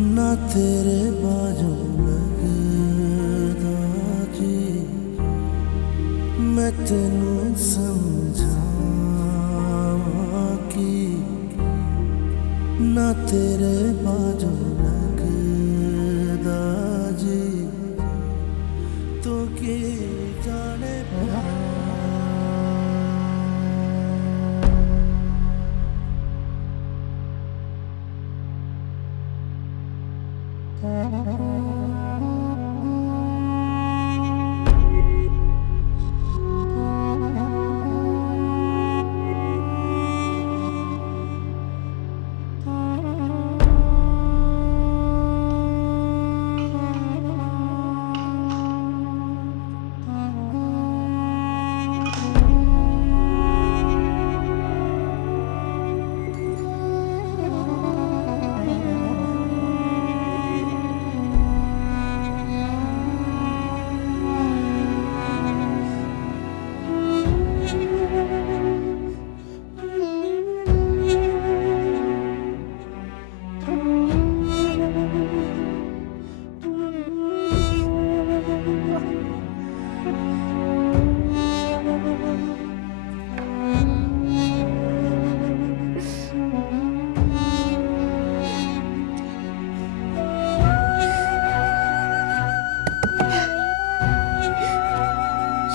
ना तेरे बाजू लगदा जी मैं तेनू समझावां कि ना तेरे बाजू लगदा जी तो की जाने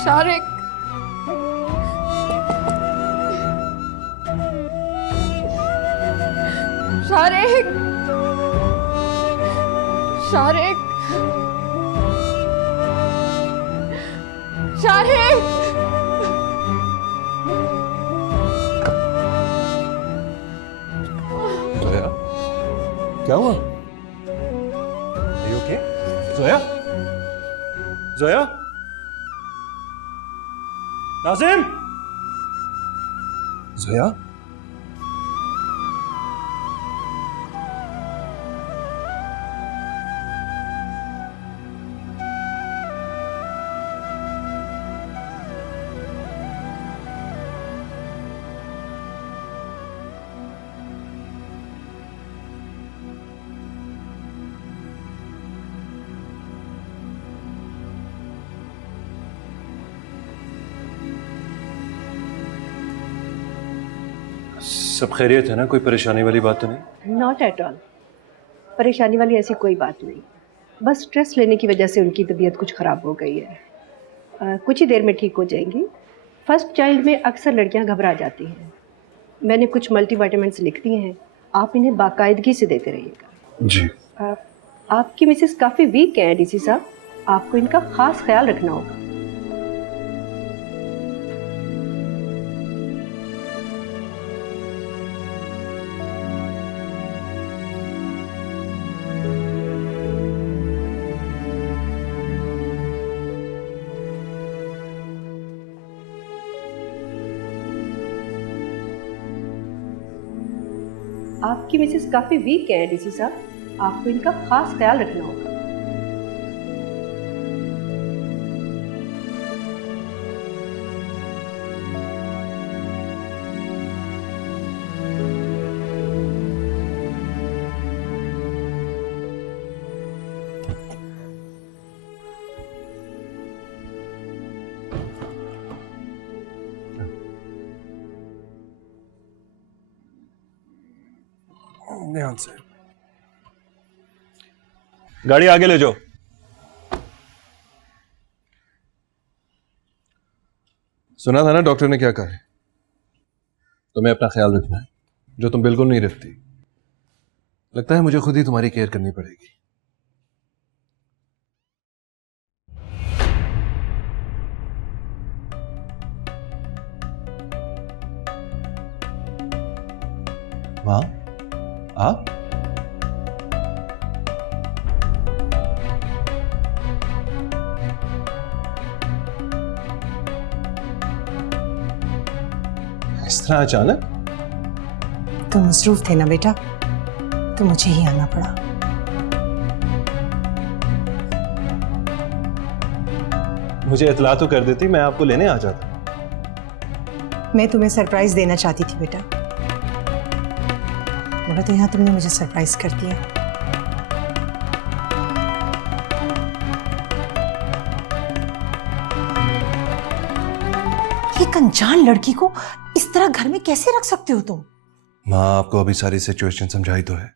शारिक, शारिक, शारिक, शारिक। जोया, क्या हुआ? Are you okay? Zoya, Zoya, Nazim, Zoya, सब खैरियत है ना? कोई परेशानी वाली बात तो नहीं? Not at all. परेशानी वाली ऐसी कोई बात नहीं, बस स्ट्रेस लेने की वजह से उनकी तबीयत कुछ ख़राब हो गई है। कुछ ही देर में ठीक हो जाएंगी। फर्स्ट चाइल्ड में अक्सर लड़कियां घबरा जाती हैं। मैंने कुछ मल्टीविटामिन्स लिख दिए हैं, आप इन्हें बाकायदगी से देते रहिएगा। जी। आपकी मिसेस काफ़ी वीक हैं डीसी साहब, आपको इनका ख़ास ख्याल रखना होगा। आपकी मिसेस काफ़ी वीक है डीसी साहब, आपको इनका ख़ास ख्याल रखना होगा। ध्यान से। गाड़ी आगे ले जाओ। सुना था ना डॉक्टर ने क्या कहा है? तुम्हें अपना ख्याल रखना है, जो तुम बिल्कुल नहीं रखती। लगता है मुझे खुद ही तुम्हारी केयर करनी पड़ेगी। माँ, आप? इस तरह अचानक? तुम मसरूफ थे ना बेटा, तो मुझे ही आना पड़ा। मुझे इतला तो कर देती, मैं आपको लेने आ जाता। मैं तुम्हें सरप्राइज देना चाहती थी बेटा, मगर तो यहाँ तुमने मुझे सरप्राइज कर दिया। एक अनजान लड़की को इस तरह घर में कैसे रख सकते हो तुम? माँ, आपको अभी सारी सिचुएशन समझाई तो है,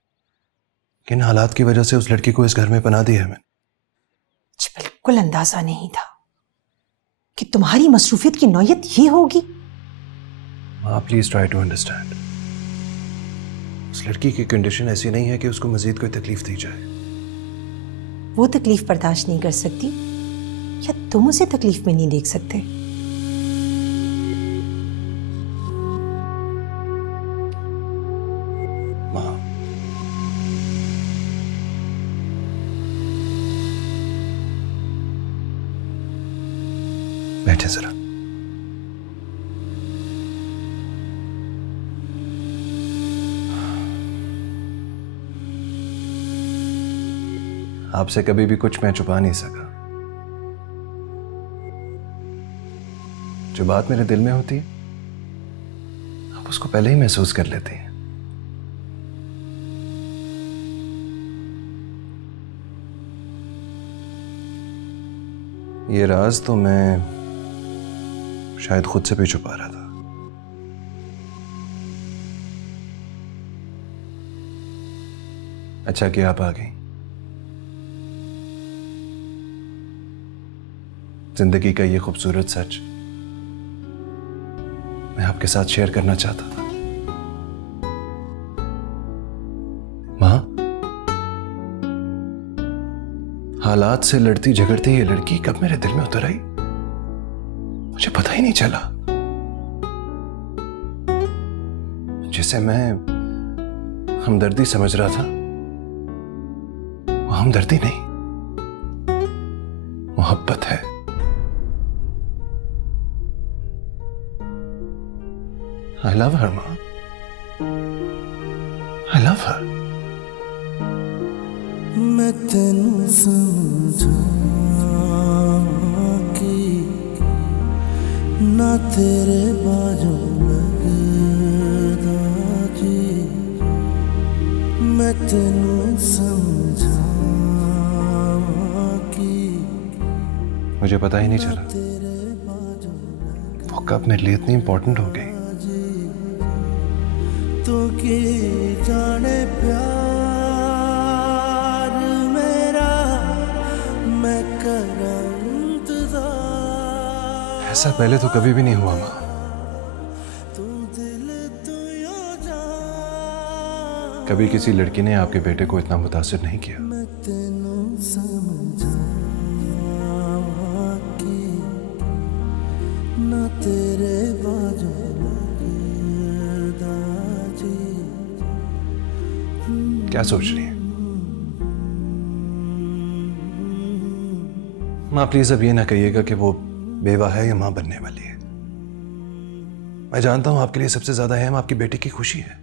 किन हालात की वजह से उस लड़की को इस घर में पना दिया है मैंने। मुझे बिल्कुल अंदाजा नहीं था कि तुम्हारी मसरूफियत की नौयत ये होगी। माँ, प्लीज ट्राई टू अंडरस्टैंड। उस लड़की की कंडीशन ऐसी नहीं है कि उसको मजीद कोई तकलीफ दी जाए। वो तकलीफ बर्दाश्त नहीं कर सकती या तुम उसे तकलीफ में नहीं देख सकते? माँ, बैठे जरा। आपसे कभी भी कुछ मैं छुपा नहीं सका। जो बात मेरे दिल में होती है आप उसको पहले ही महसूस कर लेती हैं। ये राज तो मैं शायद खुद से भी छुपा रहा था। अच्छा कि आप आ गई। जिंदगी का ये खूबसूरत सच मैं आपके साथ शेयर करना चाहता था। मां, हालात से लड़ती झगड़ती ये लड़की कब मेरे दिल में उतर आई मुझे पता ही नहीं चला। जिसे मैं हमदर्दी समझ रहा था वो हमदर्दी नहीं, मोहब्बत है। I love her, Ma. I love her. मैं तेनू समझा कि ना तेरे बाजू लगदा जी। मैं तेनू समझा कि मुझे पता ही नहीं चला वो कब मेरे लिए इतनी इंपॉर्टेंट हो गई। तो के जाने प्यार मेरा मैं करा इंतजार। ऐसा पहले तो कभी भी नहीं हुआ मां। तू दिल तू यो जान। कभी किसी लड़की ने आपके बेटे को इतना मुतासिर नहीं किया। मैं तेनू समझा कि ना तेरे बाजू लगदा जी। क्या सोच रही है मां? प्लीज अब ये ना कहिएगा कि वो बेवा है या मां बनने वाली है। मैं जानता हूं आपके लिए सबसे ज्यादा अहम आपकी बेटी की खुशी है,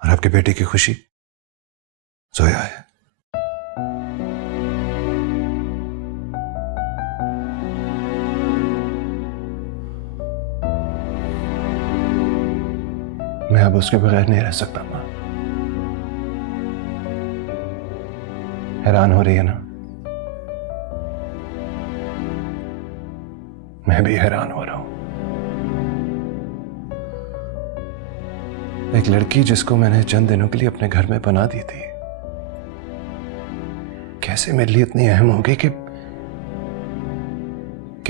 और आपके बेटे की खुशी जोया है। मैं अब उसके बगैर नहीं रह सकता मां। हैरान हो रही है ना? मैं भी हैरान हो रहा हूं। एक लड़की जिसको मैंने चंद दिनों के लिए अपने घर में बना दी थी, कैसे मेरे लिए इतनी अहम होगी कि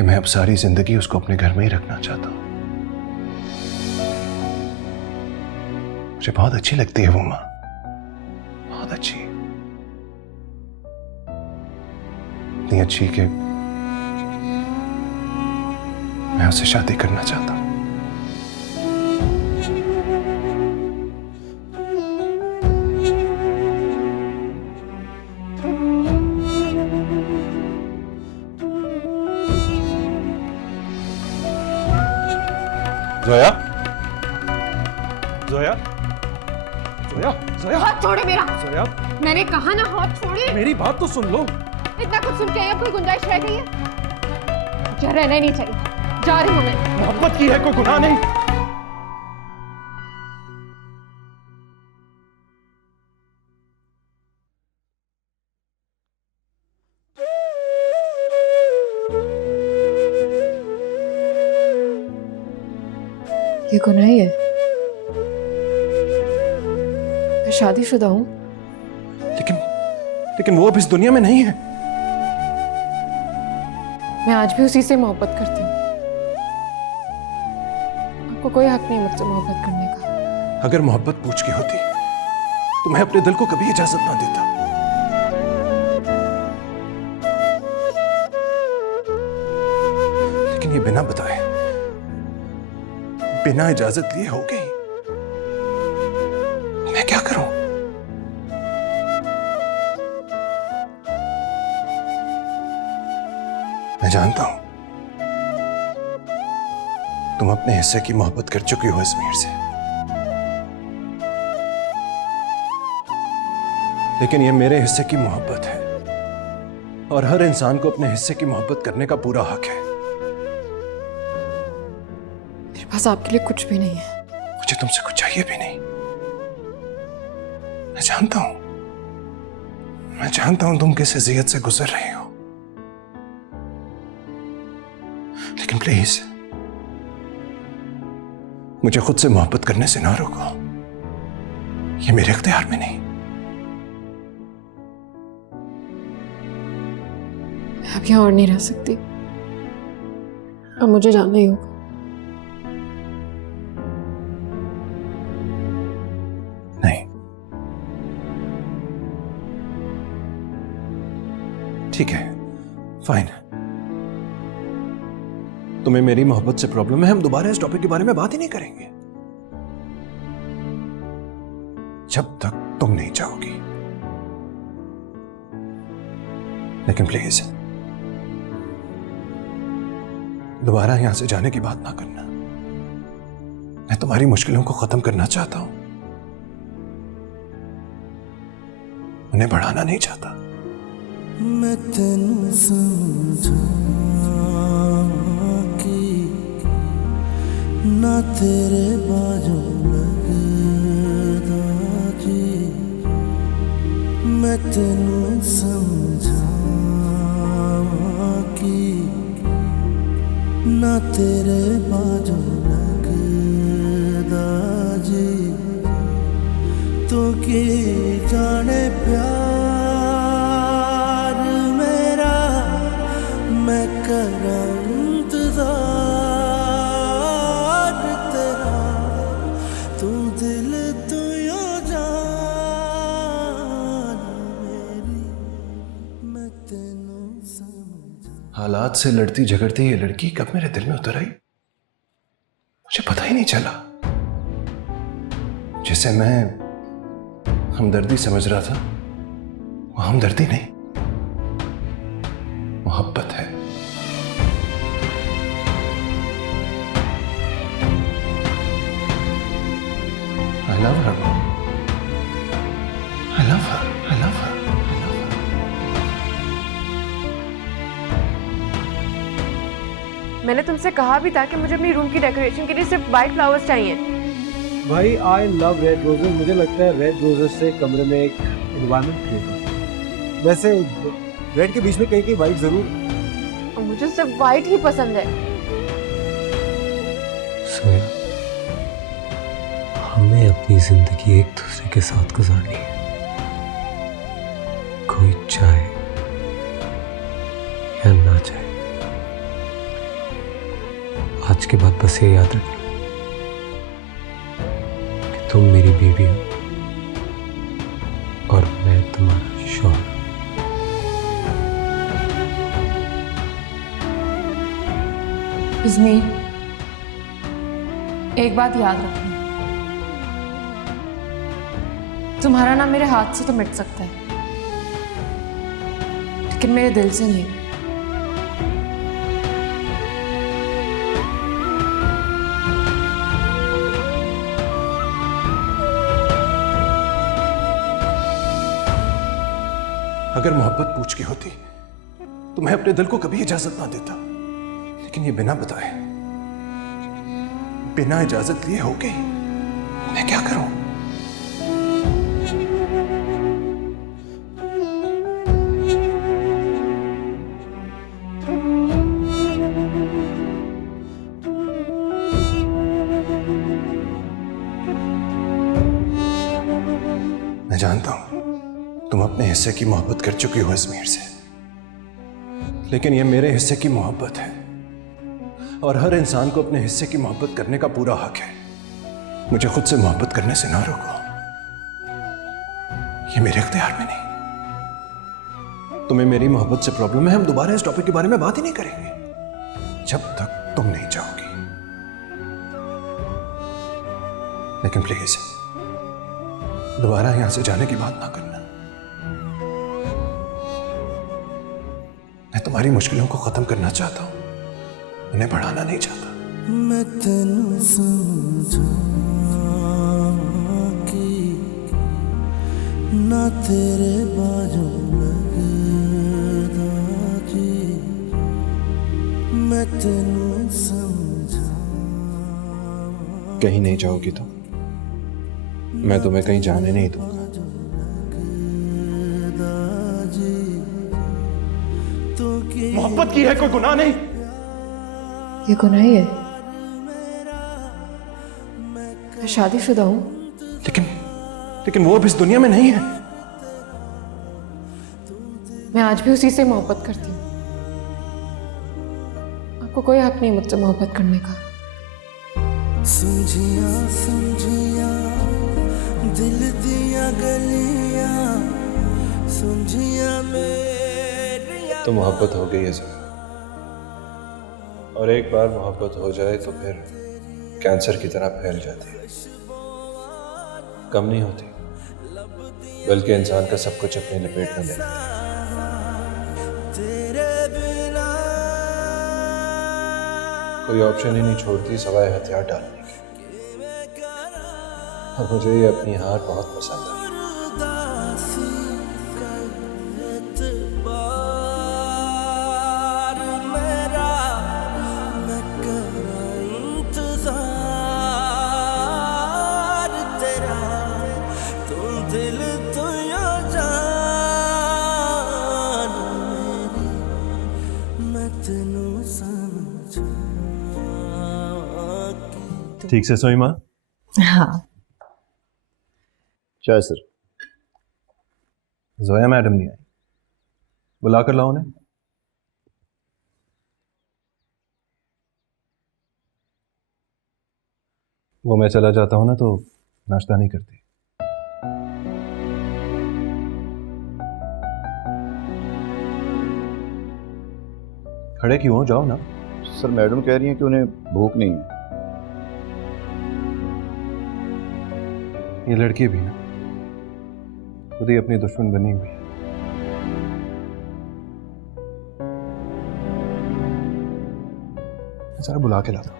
मैं अब सारी जिंदगी उसको अपने घर में ही रखना चाहता हूं। मुझे बहुत अच्छी लगती है वो मां, बहुत अच्छी, इतनी अच्छी कि मैं उससे शादी करना चाहता हूं। जोया, जोया, जोया, जोया, हाथ छोड़े मेरा। जोया, मैंने कहा ना हाथ छोड़े। मेरी बात तो सुन लो। इतना कुछ सुन के अब कोई गुंजाइश रह गई है? मुझे रहना ही नहीं चाहिए, जा रही हूँ मैं। मोहब्बत की है, कोई गुनाह नहीं। ये गुनाह ही है। मैं शादीशुदा हूँ। लेकिन वो अब इस दुनिया में नहीं है। मैं आज भी उसी से मोहब्बत करती हूँ। आपको कोई हक नहीं मुझसे मोहब्बत करने का। अगर मोहब्बत पूछ की होती तो मैं अपने दिल को कभी इजाजत ना देता। लेकिन ये बिना बताए, बिना इजाजत लिए हो गई। मैं क्या करूं? मैं जानता हूं तुम अपने हिस्से की मोहब्बत कर चुकी हो अजमेर से, लेकिन ये मेरे हिस्से की मोहब्बत है और हर इंसान को अपने हिस्से की मोहब्बत करने का पूरा हक है। मेरे पास आपके लिए कुछ भी नहीं है। मुझे तुमसे कुछ चाहिए भी नहीं। मैं जानता हूं तुम किस अज़ियत से गुजर रही हो, लेकिन प्लीज मुझे खुद से मोहब्बत करने से ना रोको। ये मेरे इख्तियार में नहीं। मैं अब यहाँ और नहीं रह सकती। अब मुझे जाना ही होगा। नहीं, ठीक है, फाइन। तुम्हें मेरी मोहब्बत से प्रॉब्लम है, हम दोबारा इस टॉपिक के बारे में बात ही नहीं करेंगे जब तक तुम नहीं चाहोगी। लेकिन प्लीज दोबारा यहां से जाने की बात ना करना। मैं तुम्हारी मुश्किलों को खत्म करना चाहता हूं, उन्हें बढ़ाना नहीं चाहता। मैं तेनू समझा कि ना तेरे बाजू लगदा जी। मैं तेनू समझा कि ना तेरे बाजू लगदा जी। तो की जाने प्यार मेरा, मैं करा इंतजार तेरा। तू दिल तू यो जान मेरी, मैं तेनू समझा। हालात से लड़ती झगड़ती ये लड़की कब मेरे दिल में उतर आई मुझे पता ही नहीं चला। जिसे मैं हमदर्दी समझ रहा था वो हमदर्दी नहीं, मोहब्बत है। I love her. I love her. I love her. I love her. मैंने तुमसे कहा भी था कि मुझे अपनी रूम की डेकोरेशन के लिए सिर्फ वाइट फ्लावर्स चाहिए। भाई आई लव रेड रोजेस। मुझे लगता है रेड रोजेस से कमरे में एक एनवायरनमेंट क्रिएट होता है। वैसे रेड के बीच में कहीं कहीं वाइट जरूर। और मुझे सिर्फ वाइट ही पसंद है। सोया, हमें अपनी जिंदगी एक दूसरे के साथ गुजारनी है। कोई चाहे या ना चाहे, आज के बाद बस ये याद रखना कि तुम मेरी बीवी हो और मैं तुम्हारा शौहर। इज़मी, एक बात याद रखना, तुम्हारा नाम मेरे हाथ से तो मिट सकता है, लेकिन मेरे दिल से नहीं। अगर मोहब्बत पूछ की होती तो मैं अपने दिल को कभी इजाजत ना देता, लेकिन ये बिना बताए, बिना इजाजत लिए हो गई। मैं क्या करूं? मैं जानता हूं तुम अपने हिस्से की मोहब्बत कर चुकी हो अजमीर से, लेकिन ये मेरे हिस्से की मोहब्बत है और हर इंसान को अपने हिस्से की मोहब्बत करने का पूरा हक है। मुझे खुद से मोहब्बत करने से ना रोको, ये मेरे इख्तियार में नहीं। तुम्हें मेरी मोहब्बत से प्रॉब्लम है, हम दोबारा इस टॉपिक के बारे में बात ही नहीं करेंगे जब तक तुम नहीं चाहोगी। लेकिन प्लीज दोबारा यहां से जाने की बात ना करना। मैं तुम्हारी मुश्किलों को खत्म करना चाहता हूं, उन्हें बढ़ाना नहीं चाहता। मैं तेनू समझा कि ना तेरे बाजू लगदा जी, मैं तेनू समझा। कहीं नहीं जाओगी तुम, मैं तुम्हें कहीं जाने नहीं दूंगा। मोहब्बत की है कोई गुनाह नहीं। ये गुनाह ही है। मैं शादीशुदा हूं। लेकिन वो अब इस दुनिया में नहीं है। मैं आज भी उसी से मोहब्बत करती हूँ। आपको कोई हक नहीं मुझसे मोहब्बत करने का। समझिया समझिया दिल दिया गलियां, समझिया मेरिया। तो मोहब्बत हो गई है सर, और एक बार मोहब्बत हो जाए तो फिर कैंसर की तरह फैल जाती है, कम नहीं होती, बल्कि इंसान का सब कुछ अपनी लपेट में लेती है। कोई ऑप्शन ही नहीं छोड़ती सिवाय हथियार डालने के। और मुझे ये अपनी हार बहुत पसंद है। ठीक से सोई माँ? हाँ। चाय सर। जोया मैडम नहीं आई, बुला कर लाओ उन्हें। वो मैं चला जाता हूं ना तो नाश्ता नहीं करती। खड़े क्यों हो, जाओ ना। सर मैडम कह रही हैं कि उन्हें भूख नहीं है। ये लड़की भी ना खुद ही अपनी दुश्मन बनी हुई। जरा बुला के लाता हूं।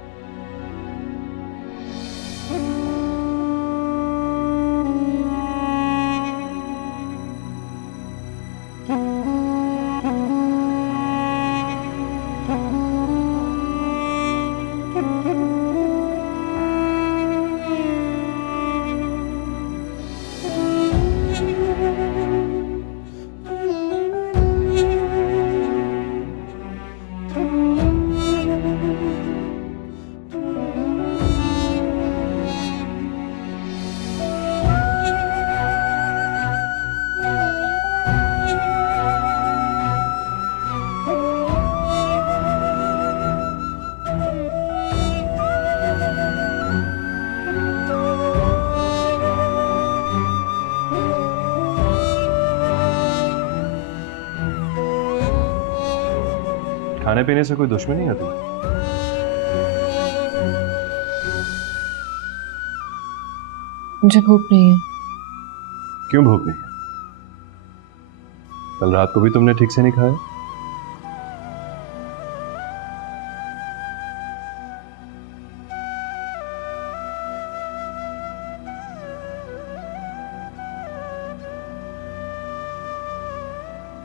खाने पीने से कोई दुश्मनी है तुम्हें? मुझे भूख नहीं है। क्यों भूख नहीं है? कल रात को भी तुमने ठीक से नहीं खाया।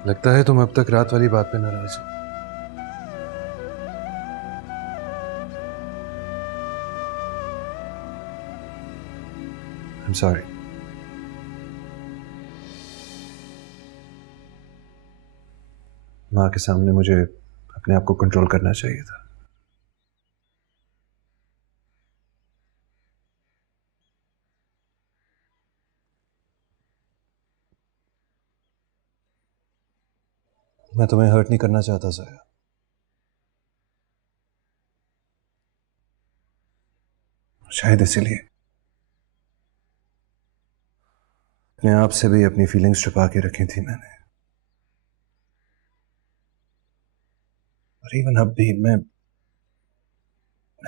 लगता है तुम अब तक रात वाली बात पे नाराज हो। I'm sorry. माँ के सामने मुझे अपने आप को कंट्रोल करना चाहिए था। मैं तुम्हें हर्ट नहीं करना चाहता ज़ाया। शायद इसीलिए अपने आप से भी अपनी फीलिंग्स छुपा के रखी थी मैंने। और इवन अब भी मैं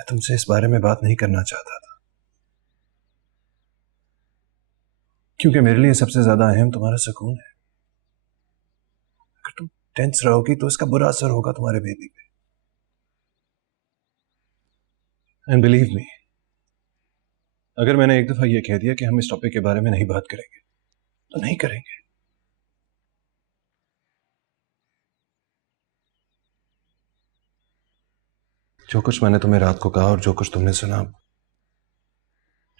तुमसे इस बारे में बात नहीं करना चाहता था, क्योंकि मेरे लिए सबसे ज्यादा अहम तुम्हारा सुकून है। अगर तुम टेंस रहोगी तो इसका बुरा असर होगा तुम्हारे बेबी पे। एंड बिलीव मी, अगर मैंने एक दफा यह कह दिया कि हम इस टॉपिक के बारे में नहीं बात करेंगे तो नहीं करेंगे। जो कुछ मैंने तुम्हें रात को कहा और जो कुछ तुमने सुना,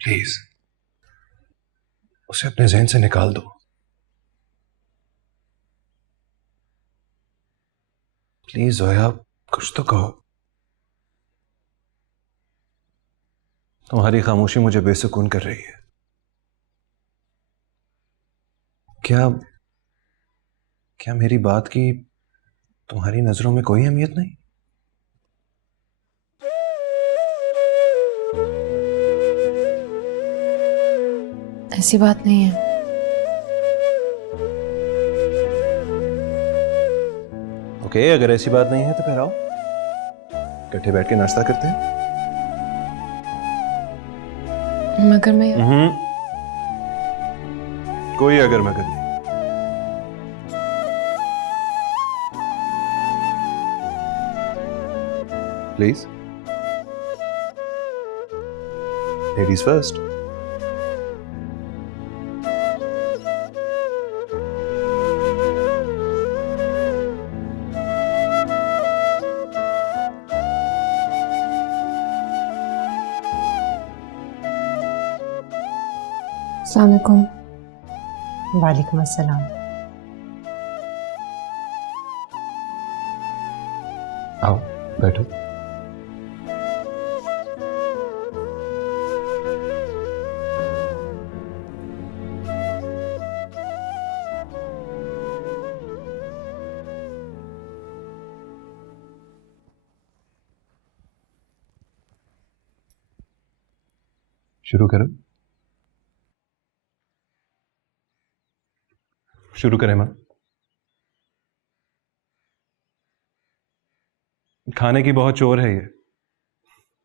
प्लीज उसे अपने जहन से निकाल दो। प्लीज जोया, कुछ तो कहो। तुम्हारी खामोशी मुझे बेसुकून कर रही है। क्या मेरी बात की तुम्हारी नजरों में कोई अहमियत नहीं? ऐसी बात नहीं है। ओके, अगर ऐसी बात नहीं है तो फिर आओ इकट्ठे बैठ के नाश्ता करते हैं। मगर मैं कोई अगर मगर नहीं। Please, ladies first. अस्सलाम वालेकुम। वालेकुम अस्सलाम। आओ बैठो। शुरू करो। शुरू करें मां। खाने की बहुत चोर है ये,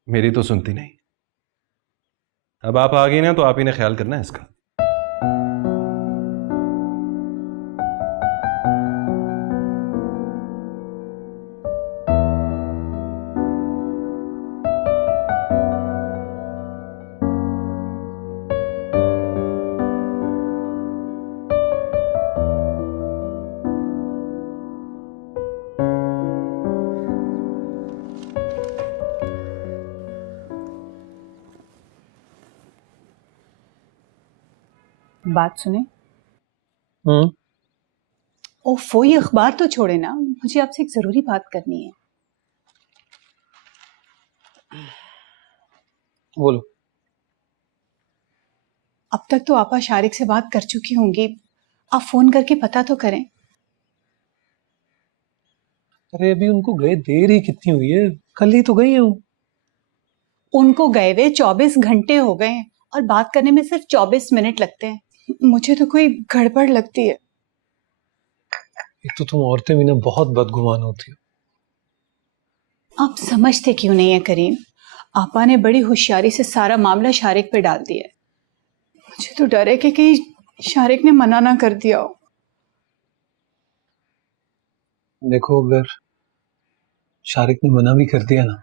मेरी तो सुनती नहीं। अब आप आ गई ना तो आप ही ने ख्याल करना है इसका। बात सुने। ओफो, ये अखबार तो छोड़े ना, मुझे आपसे एक जरूरी बात करनी है। बोलो। अब तक तो आपा शारिक से बात कर चुकी होंगी, आप फोन करके पता तो करें। अरे अभी उनको गए देर ही कितनी हुई है, कल ही तो गई हूँ। उनको गए हुए 24 घंटे हो गए हैं और बात करने में सिर्फ 24 मिनट लगते हैं। मुझे तो कोई गड़बड़ लगती है। एक तो तुम औरतें भी ना बहुत बदगुमान होती हो। आप समझते क्यों नहीं है करीम? आपा ने बड़ी होशियारी से सारा मामला शारिक पे डाल दिया है। मुझे तो डर है कि कहीं शारिक ने मना ना कर दिया हो। देखो, अगर शारिक ने मना भी कर दिया ना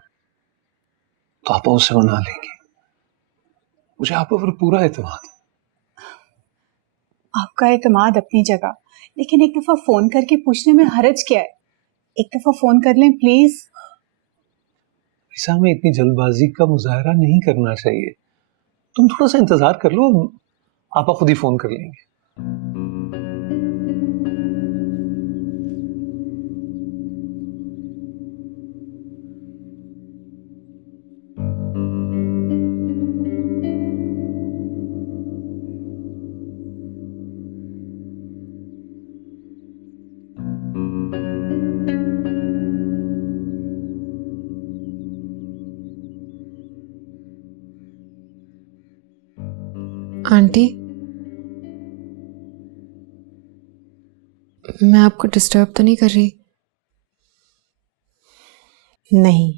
तो आपा उससे मना लेंगे। मुझे आपा पर पूरा एतमाद है। आपका एतमाद अपनी जगह, लेकिन एक दफा फोन करके पूछने में हर्ज क्या है? एक दफा फोन कर लें प्लीज। ऐसा में इतनी जल्दबाजी का मुजाहरा नहीं करना चाहिए। तुम थोड़ा सा इंतजार कर लो, आपा खुद ही फोन कर लेंगे। मैं आपको डिस्टर्ब तो नहीं कर रही? नहीं।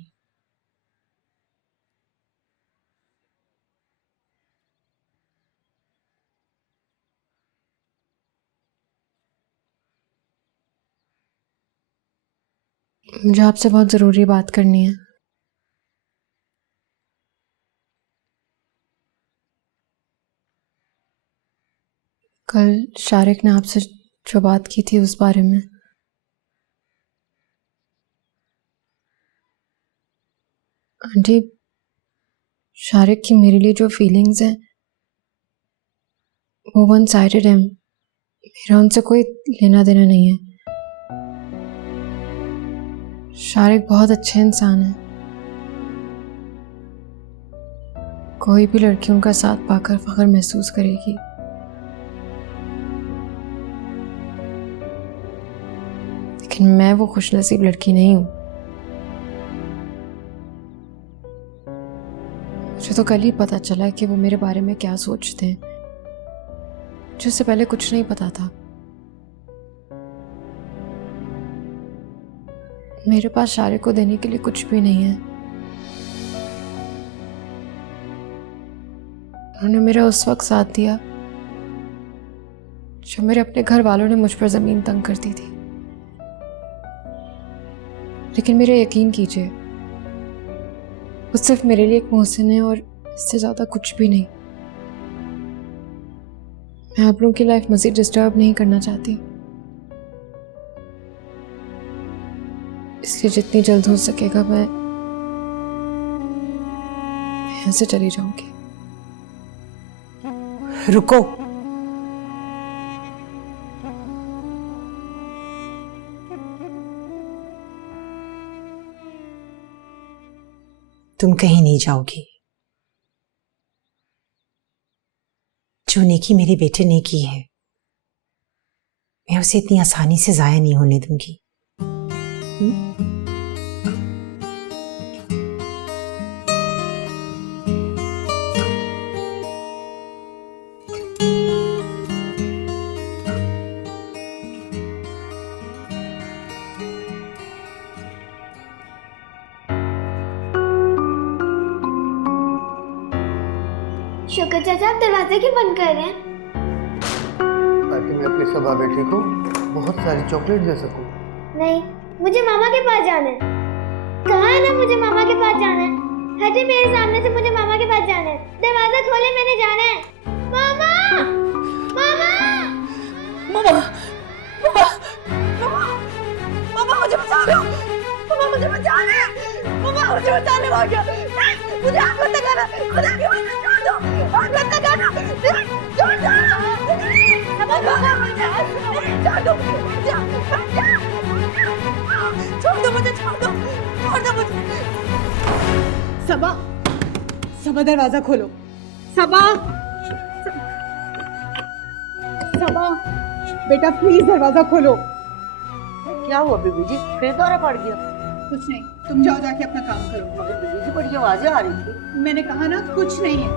मुझे आपसे बहुत ज़रूरी बात करनी है। कल शारिक ने आपसे जो बात की थी उस बारे में। आंटी, शारिक की मेरे लिए जो फीलिंग्स हैं वो वन साइडेड है। मेरा उनसे कोई लेना देना नहीं है। शारिक बहुत अच्छे इंसान है। कोई भी लड़की उनका साथ पाकर फख्र महसूस करेगी। लेकिन मैं वो खुशनसीब लड़की नहीं हूं। मुझे तो कल ही पता चला कि वो मेरे बारे में क्या सोचते हैं। मुझे उससे पहले कुछ नहीं पता था। मेरे पास शारिक को देने के लिए कुछ भी नहीं है। उन्होंने मेरा उस वक्त साथ दिया जब मेरे अपने घर वालों ने मुझ पर जमीन तंग कर दी थी। लेकिन मेरे यकीन कीजिए, वो सिर्फ मेरे लिए एक मोहसिन है और इससे ज्यादा कुछ भी नहीं। मैं आप लोगों की लाइफ मजीद डिस्टर्ब नहीं करना चाहती, इसलिए जितनी जल्द हो सकेगा मैं यहाँ से चली जाऊंगी। रुको। तुम कहीं नहीं जाओगी। जो नेकी मेरे बेटे ने की है, मैं उसे इतनी आसानी से जाया नहीं होने दूंगी। शुक्र चाचा, आप दरवाजे क्यों बंद कर रहे हैं? ताकि मैं अपनी सभा बेटी को बहुत सारी चॉकलेट दे सकूं। नहीं, मुझे मामा के पास जाना है। कहा है ना मुझे मामा के पास जाना है। हटे मेरे सामने से, मुझे मामा के पास जाना है। दरवाजा खोले, मैंने जाना है। मामा, मामा, मामा, मामा, मामा, मामा मुझे बचा लो। मामा मुझे बचा ले। मामा मुझे बचा ले। हो गया। मुझे आग मत लगाना। खुदा की कसम छोड़ दो। आग मत लगाना। छोड़ दो। मामा मुझे छोड़ दो। छोड़ दो मुझे। छोड़ दो। छोड़ दो मुझे। सबा, सबा दरवाजा खोलो। सबा, सबा बेटा प्लीज दरवाजा खोलो। क्या हुआ बीबी जी, फिर दौरा पड़ गया? कुछ नहीं, तुम जाओ जाके अपना काम करो। मगर बीबी जी बड़ी आवाजें आ रही थी। मैंने कहा ना कुछ नहीं है।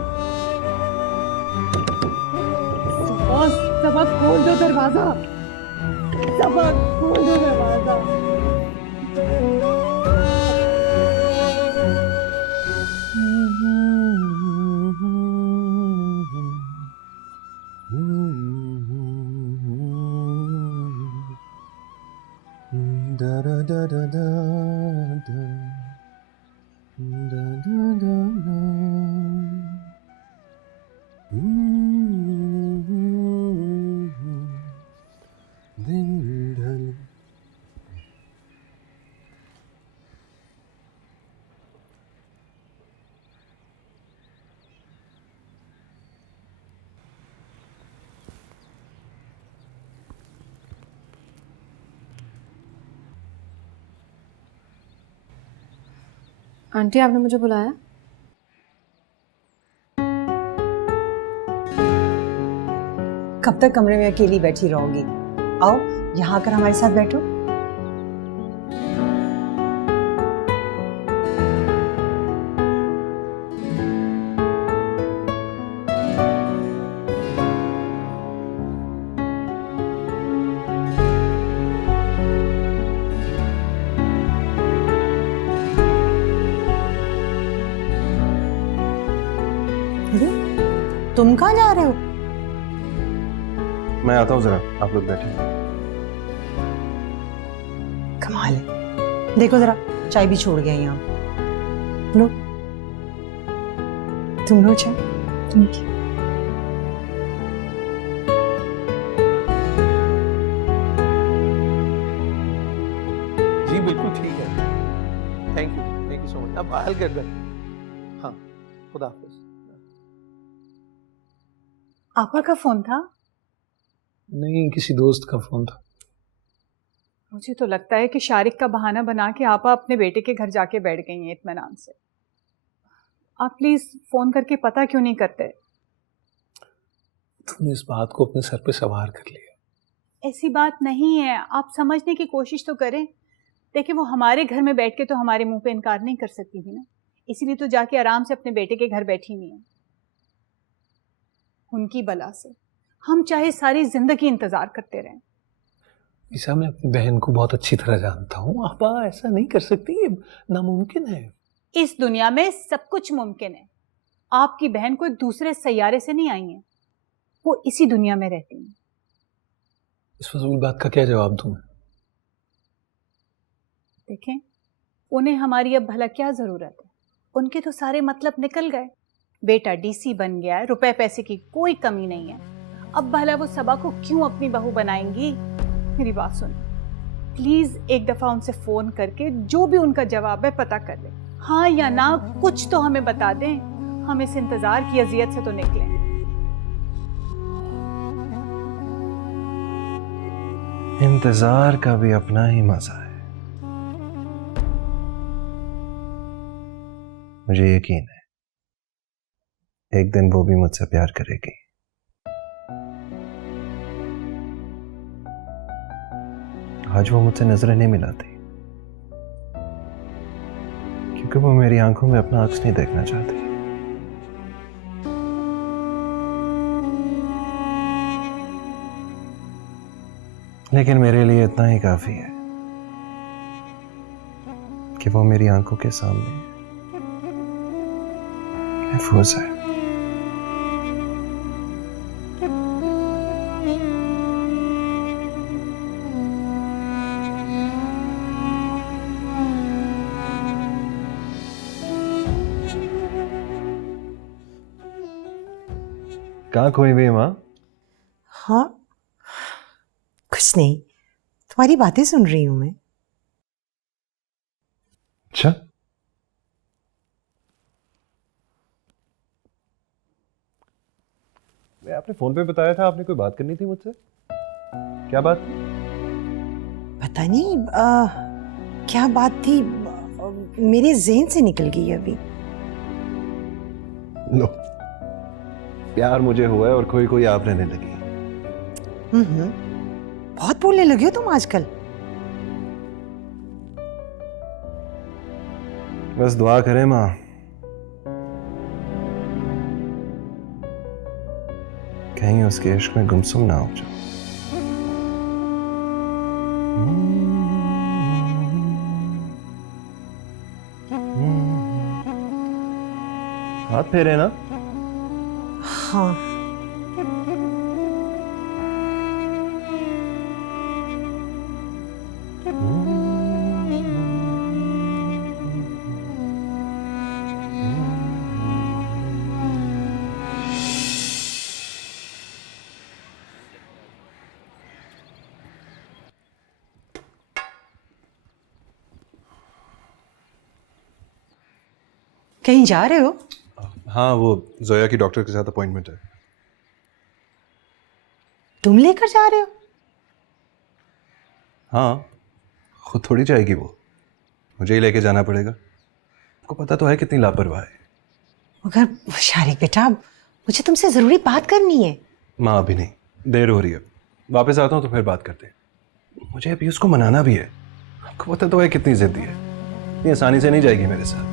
सबा खोल दो दरवाजा। सबा खोल दो दरवाजा। Da da da da da da da da da da. दिन ढल आंटी, आपने मुझे बुलाया? कब तक कमरे में अकेली बैठी रहोगी? आओ यहाँ आकर हमारे साथ बैठो। तुम कहाँ जा रहे हो? मैं आता हूँ जरा, आप लोग बैठे। कमाल है, देखो जरा चाय भी छोड़ गया यहाँ। लो, तुम लो चाय। Thank you. जी बिल्कुल ठीक है। Thank you so much. अब I'll get back। हाँ, खुदा हाफिज। आपा का फोन था? नहीं, किसी दोस्त का फोन था। मुझे तो लगता है कि शारिक का बहाना बना के आपा अपने बेटे के घर जाके बैठ गई हैं इत्मीनान से। आप प्लीज फोन करके पता क्यों नहीं करते? तुमने इस बात को अपने सर पे सवार कर लिया। ऐसी बात नहीं है, आप समझने की कोशिश तो करें। देखिए, वो हमारे घर में बैठ के तो हमारे मुंह पे इनकार नहीं कर सकती थी ना, इसीलिए तो जाके आराम से अपने बेटे के घर बैठी हुई है। उनकी बला से हम चाहे सारी जिंदगी इंतजार करते रहें। ईसा, मैं अपनी बहन को बहुत अच्छी तरह जानता हूँ। आप ऐसा नहीं कर सकती, ये नामुमकिन है। इस दुनिया में सब कुछ मुमकिन है। आपकी बहन कोई दूसरे सैयारे से नहीं आई है, वो इसी दुनिया में रहती है। इस फजूल बात का क्या जवाब दूं? देखें, उन्हें हमारी अब भला क्या जरूरत है? उनके तो सारे मतलब निकल गए। बेटा डीसी बन गया है, रुपए पैसे की कोई कमी नहीं है। अब भला वो सबा को क्यों अपनी बहू बनाएंगी? मेरी बात सुनो, प्लीज एक दफा उनसे फोन करके जो भी उनका जवाब है पता कर ले। हाँ या ना कुछ तो हमें बता दें, हम इस इंतजार की अजियत से तो निकलें। इंतजार का भी अपना ही मजा है। मुझे यकीन है एक दिन वो भी मुझसे प्यार करेगी। आज वो मुझसे नजरें नहीं मिलाती क्योंकि वो मेरी आंखों में अपना अक्स नहीं देखना चाहती। लेकिन मेरे लिए इतना ही काफी है कि वो मेरी आंखों के सामने महफूज है। कहाँ खोई हुई माँ? हाँ, कुछ नहीं, तुम्हारी बातें सुन रही हूं मैं। अच्छा, मैं आपने फोन पे बताया था आपने कोई बात करनी थी मुझसे। क्या बात थी? पता नहीं क्या बात थी, मेरे ज़हन से निकल गई अभी। लो, प्यार मुझे हुआ है और कोई कोई आप रहने लगी। बहुत बोलने लगे हो तुम आजकल। बस दुआ करें माँ, कहीं उसके इश्क में गुमसुम ना हो जाओ। हाथ फेरे ना। हाँ, कहीं जा रहे हो? हाँ, वो जोया की डॉक्टर के साथ अपॉइंटमेंट है। तुम लेकर जा रहे हो? हाँ, खुद थोड़ी जाएगी वो, मुझे ही लेके जाना पड़ेगा। आपको पता तो है कितनी लापरवाह है। मगर शारिक बेटा, मुझे तुमसे जरूरी बात करनी है। माँ अभी नहीं, देर हो रही है, वापस आता हूँ तो फिर बात करते हैं। मुझे अभी उसको मनाना भी है। आपको पता तो है कितनी जिद्दी है, इतनी आसानी से नहीं जाएगी मेरे साथ।